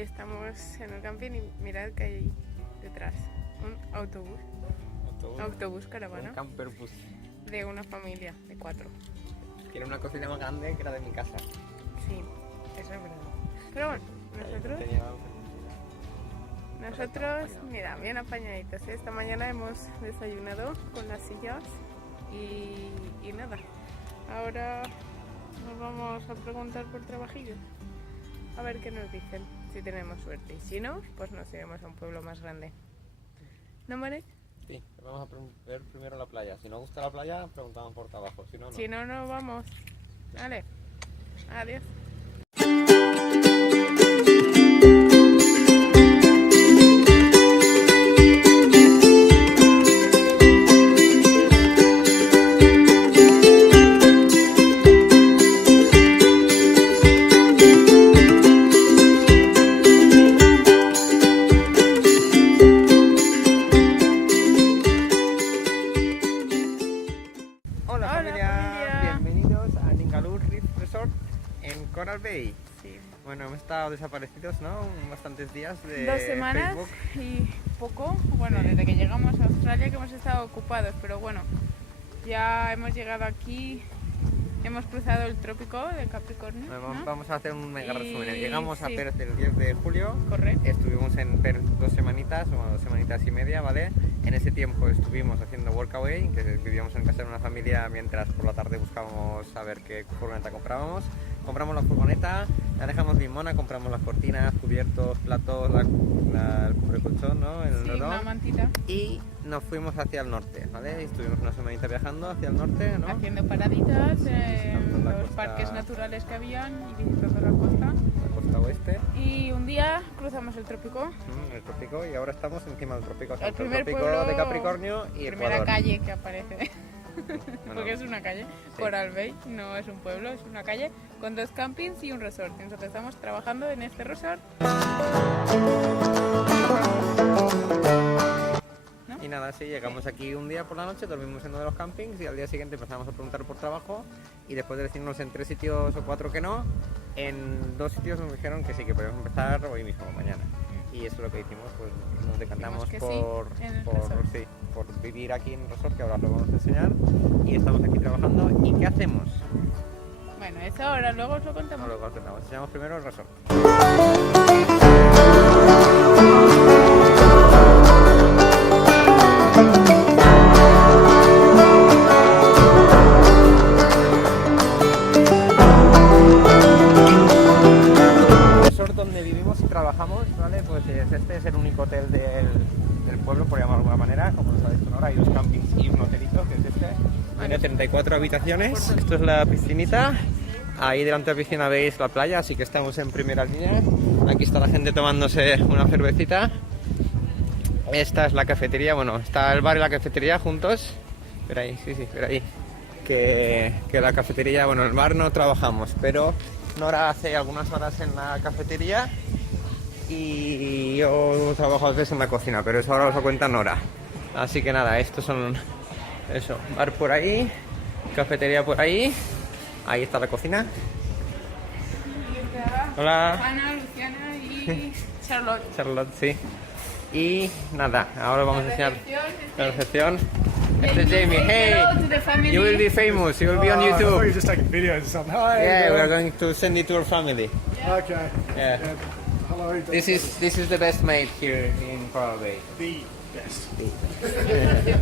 estamos en el camping y mirad que hay detrás un autobús caravana Un camperbus. de una familia de 4. Tiene una cocina más grande que la de mi casa. Sí, eso es verdad. Pero bueno, nosotros, mira, bien apañaditos, ¿eh? Esta mañana hemos desayunado con las sillas y nada. Ahora nos vamos a preguntar por trabajillo. A ver qué nos dicen, si tenemos suerte. Y si no, pues nos iremos a un pueblo más grande. ¿No, Marek? Sí, vamos a ver primero la playa. Si nos gusta la playa, preguntamos por trabajo. Si no, no. Si no, no vamos. Vale. Adiós. Hola familia, bienvenidos a Ningaloo Reef Resort en Coral Bay. Sí. Bueno, hemos estado desaparecidos, ¿no? Bastantes días de 2 semanas Facebook. y poco. Bueno, Sí. desde que llegamos a Australia que hemos estado ocupados, pero bueno, ya hemos llegado aquí, hemos cruzado el trópico de Capricornio, ¿no? Vamos a hacer un mega Y resumen. Llegamos a sí. Perth el 10 de julio. Correcto. Estuvimos en Perth 2 semanitas, o 2 semanitas y media, ¿vale? En ese tiempo estuvimos haciendo workaway, que vivíamos en casa de una familia mientras por la tarde buscábamos a ver qué furgoneta comprábamos. Compramos la furgoneta, la dejamos bien mona, compramos las cortinas, cubiertos, platos, el cubrecolchón, ¿no? El Sí, edredón. una mantita, Y nos fuimos hacia el norte, ¿vale? Estuvimos una semanita viajando hacia el norte, ¿no? haciendo paraditas Visitando en la los costa. parques naturales que habían y visitando la costa. La costa oeste, Y un día cruzamos el trópico, el trópico, y ahora estamos encima del trópico, o sea, El entre el primer trópico pueblo, de Capricornio y primera Ecuador. calle que aparece. Bueno, Porque es una calle, sí. Coral Bay, no es un pueblo, es una calle con 2 campings y un resort. Y nosotros estamos trabajando en este resort. Y nada, sí, llegamos aquí un día por la noche, dormimos en uno de los campings y al día siguiente empezamos a preguntar por trabajo y después de decirnos en 3 sitios o 4 que no, en 2 sitios nos dijeron que sí, que podíamos empezar hoy mismo, mañana. Y eso es lo que hicimos, pues nos decantamos Dijimos que sí, por, en el resort. sí, por vivir aquí en el resort, que ahora os lo vamos a enseñar, y estamos aquí trabajando. ¿Y qué hacemos? Bueno, eso ahora luego os lo contamos. Luego os contamos. Enseñamos primero el resort. Donde vivimos y trabajamos, ¿vale? Pues este es el único hotel del pueblo, por llamarlo de alguna manera, como nos ha dicho Nora. Hay 2 campings y un hotelito, que es este. Tiene 34 habitaciones. Esto es la piscinita. Ahí delante de la piscina veis la playa, así que estamos en primera línea. Aquí está la gente tomándose una cervecita. Esta es la cafetería, bueno, está el bar y la cafetería juntos. Espera ahí, sí, espera ahí. Que la cafetería, bueno, el bar no trabajamos, pero Nora hace algunas horas en la cafetería y yo trabajo a veces en la cocina, pero eso ahora os lo cuenta Nora. Así que nada, estos son eso, bar por ahí, cafetería por ahí, ahí está la cocina. Hola. Ana, Luciana y Charlotte. Charlotte, sí. Y nada, ahora vamos a enseñar la recepción. Este es Jamie. Hey, Hello to the family. you will be famous. You will be on I thought you were YouTube. just taking videos or something. Hi. Yeah, we are going to send it to our family. Okay. Yeah. Hello. This is the best mate here in Coral Bay. the best.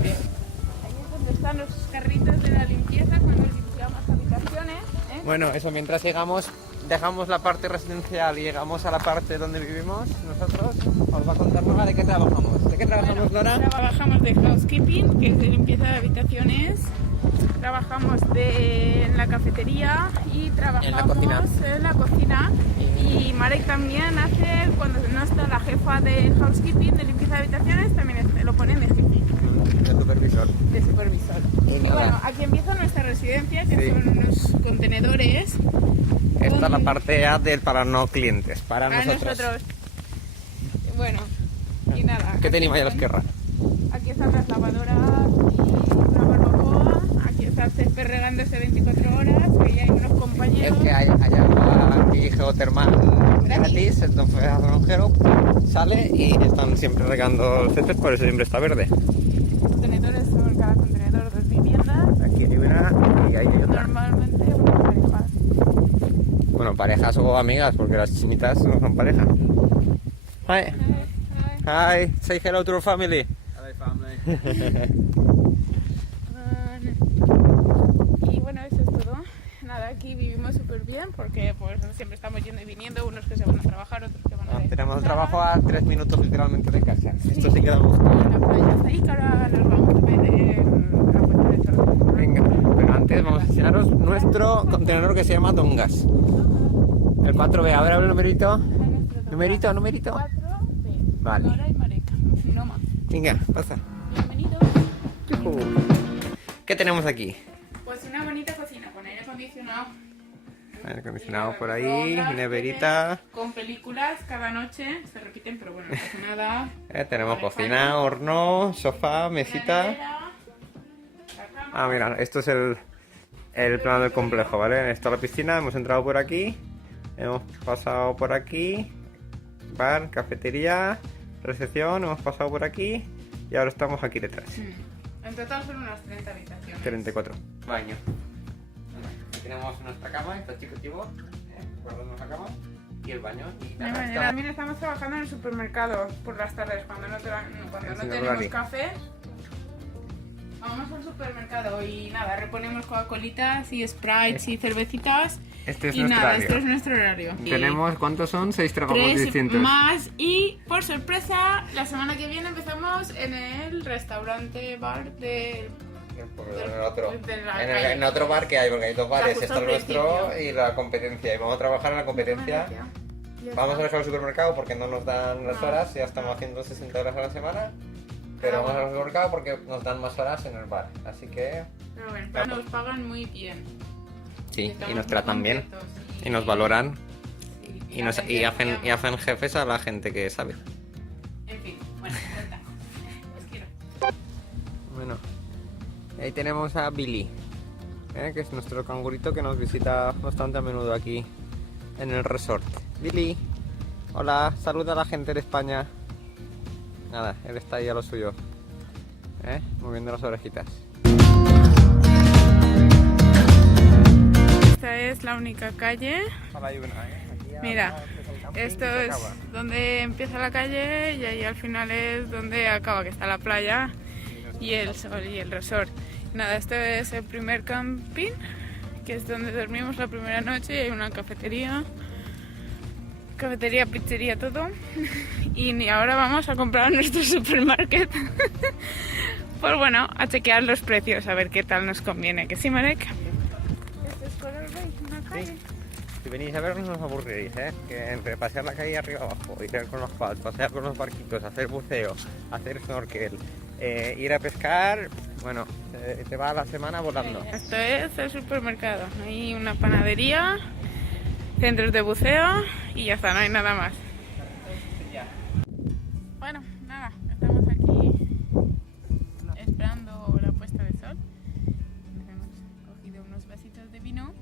Ahí es donde están los carritos de la limpieza cuando limpiamos habitaciones. ¿eh? Bueno, eso mientras llegamos, dejamos la parte residencial y llegamos a la parte donde vivimos nosotros. Os va a contar Nora de qué trabajamos. ¿De qué trabajamos, Nora? Trabajamos de housekeeping, que es de limpieza de habitaciones. Trabajamos en la cafetería y trabajamos en la cocina. Y Marek también hace, cuando no está la jefa de housekeeping, de limpieza de habitaciones, también lo ponen de jefe, De supervisor. de supervisor. Y Y nada. bueno, aquí empieza nuestra residencia, que Sí. son unos contenedores. Esta es la parte A para no clientes, para nosotros. Bueno, y nada. ¿Qué aquí tenim allà a están- l'esquerra? Aquí están las lavadoras y la barbacoa. Aquí está el césped regándose 24 horas. Y hay unos compañeros compañero. es que hay agua aquí geotermal gratis, entonces hace un agujero, sale y están siempre regando el césped, por eso siempre está verde. Contenedores sobre cada contenedor, 2 viviendas. Aquí hay una y ahí hay otra. Normalmente unas parejas. Bueno, parejas o amigas, porque las chinitas no son pareja. Hi. Hi. Say hello to your family. Hello, family. Y bueno, eso es todo. Nada, aquí vivimos súper bien porque pues siempre estamos yendo y viniendo, unos que se van a trabajar, otros que van a Tenemos el descansar. trabajo a 3 minutos literalmente de casa. Esto sí que da gusto. Y la playa está ahí, que ahora nos vamos a ver la Puerta del Sol. Venga, pero antes vamos a enseñaros nuestro contenedor que se llama Dongas. El 4B, a ver el numerito. Numerito, numerito. 4B. Vale. Nora y Mareca. No más. Venga, pasa. Bienvenidos. ¿Qué tenemos aquí? Pues una bonita cocina con aire acondicionado. Aire acondicionado por ahí, Microondas, neverita. con películas cada noche, se repiten, pero bueno, no pasa nada. Tenemos cocina, horno, sofá, mesita. Nevera, la cama. Ah, mira, esto es el plano del complejo, ¿vale? Esta es la piscina, hemos entrado por aquí, hemos pasado por aquí, bar, cafetería, recepción, hemos pasado por aquí y ahora estamos aquí detrás. En total son unas 30 habitaciones. 34. Baño. Aquí tenemos nuestra cama, está chico, guardamos la cama y el baño. Y nada, estamos- También estamos trabajando en el supermercado por las tardes, cuando no, cuando no señor tenemos Lali. café. Vamos al supermercado y nada, reponemos Coca-Colitas y Sprites y cervecitas. Este es y nuestro nada, horario. este es nuestro horario. Tenemos, ¿cuántos son? 6 trabajos 3 distintos. más y por sorpresa la semana que viene empezamos en el restaurante bar del En el otro. de la En calle. en otro bar que hay, porque hay dos bares, justo está al el nuestro principio. y la competencia. Y vamos a trabajar en la competencia. Ya Vamos a está. dejar el supermercado porque no nos dan las No. horas, ya estamos haciendo 60 horas a la semana. Pero vamos a dejar el supermercado porque nos dan más horas en el bar. Así que. Pero bueno, pero nos pagan muy bien. Sí, Estamos y nos muy tratan bien. contentos Y nos valoran. sí, Y, la nos, gente y, hacen, llama. y hacen jefes a la gente que sabe. En fin, bueno, cuenta. Os quiero. Bueno, ahí tenemos a Billy, que es nuestro cangurito que nos visita bastante a menudo aquí en el resort. Billy, hola, saluda a la gente de España. Nada, él está ahí a lo suyo, moviendo las orejitas. Esta es la única calle. Mira, esto es donde empieza la calle y ahí al final es donde acaba, que está la playa y el sol y el resort. Nada, esto es el primer camping, que es donde dormimos la primera noche y hay una cafetería, pizzería, todo. Y ahora vamos a comprar nuestro supermarket. Pues bueno, a chequear los precios, a ver qué tal nos conviene. ¿Que sí, Marek? Este es Coral Bay, una calle. Si venís a vernos no os aburriréis, que entre pasear la calle arriba abajo, ir con los pads, pasear con los barquitos, hacer buceo, hacer snorkel, ir a pescar, bueno, te va la semana volando. Esto es el supermercado. Hay una panadería, centros de buceo y ya está, no hay nada más. Bueno, nada, estamos aquí esperando la puesta de sol. Nos hemos cogido unos vasitos de vino.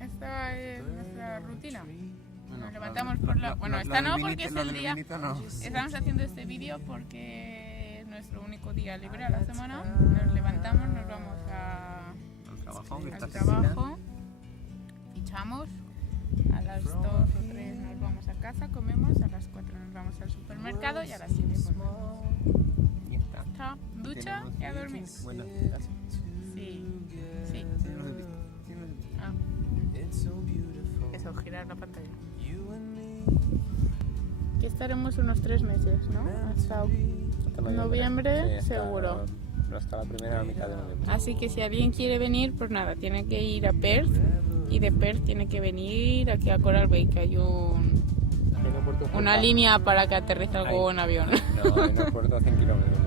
Esta es nuestra rutina. Nos levantamos por la... Bueno, esta no porque es el día... Estamos haciendo este vídeo porque es nuestro único día libre a la semana. Nos levantamos, nos vamos al trabajo, fichamos, a las 2 o 3 nos vamos a casa, comemos, a las 4 nos vamos al supermercado y a las 7 volvemos. Ya está. Chao, ducha y a dormir. Bueno, Sí, sí. Ah. Eso, girar la pantalla. Aquí estaremos unos 3 meses, ¿no? Hasta noviembre, sí, seguro. Hasta la primera mitad de noviembre. Así que si alguien quiere venir, pues nada, tiene que ir a Perth y de Perth tiene que venir aquí a Coral Bay, que hay una línea para que aterrice algo en avión. No, en el puerto a 100 kilómetros.